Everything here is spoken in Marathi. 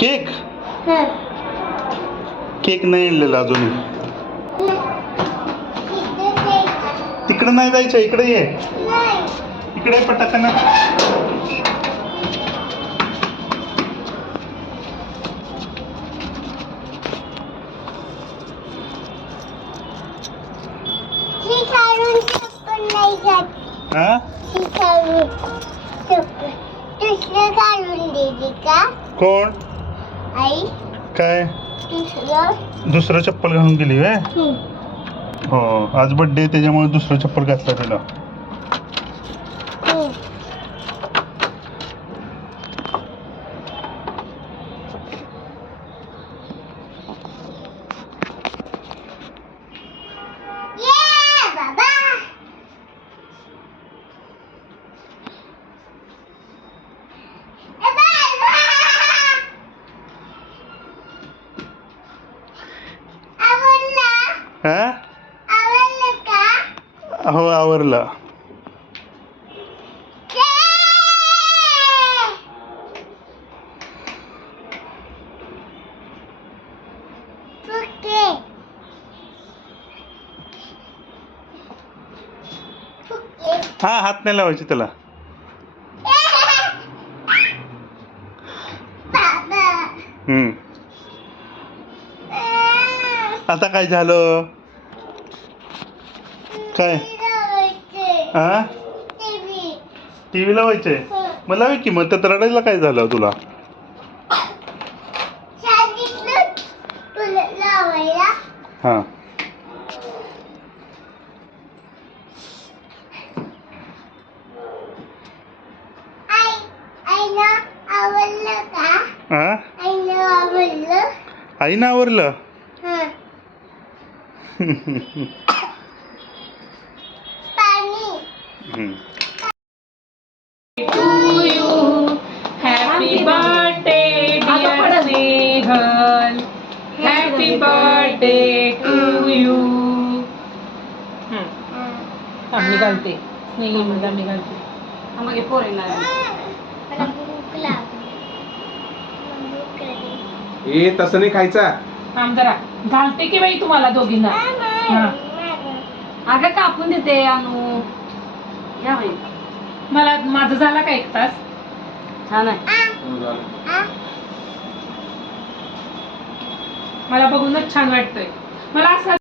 केक केक नाही आणलेला अजून. तिकडे नाही जायचं, इकडे ये. इकडे पटाकन. हा कोण आई काय दुसरं चप्पल घालून गेली वे. हो आज बर्थडे त्याच्यामुळे दुसरं चप्पल घातलं तिला. हा हो आवरलं. हा हात नाही लावायचे त्याला. आता काय झालं काय हा टीव्ही लावायचे. मला लावाय की मग त्यात रडायला काय झालं तुला. हा आईनं आवरलं. Happy birthday dear Snehal. Happy birthday to you. आम्ही घालते स्नेहल मध्ये आम्ही घालते. आम्हाला पोरेला ए तसं नाही खायचा. थांब जरा घालते की बाई तुम्हाला दोघींना. अगं कापून देते अनु. या बाई मला माझं झाला का 1 तास. छान आहे. मला बघूनच छान वाटतंय. मला असं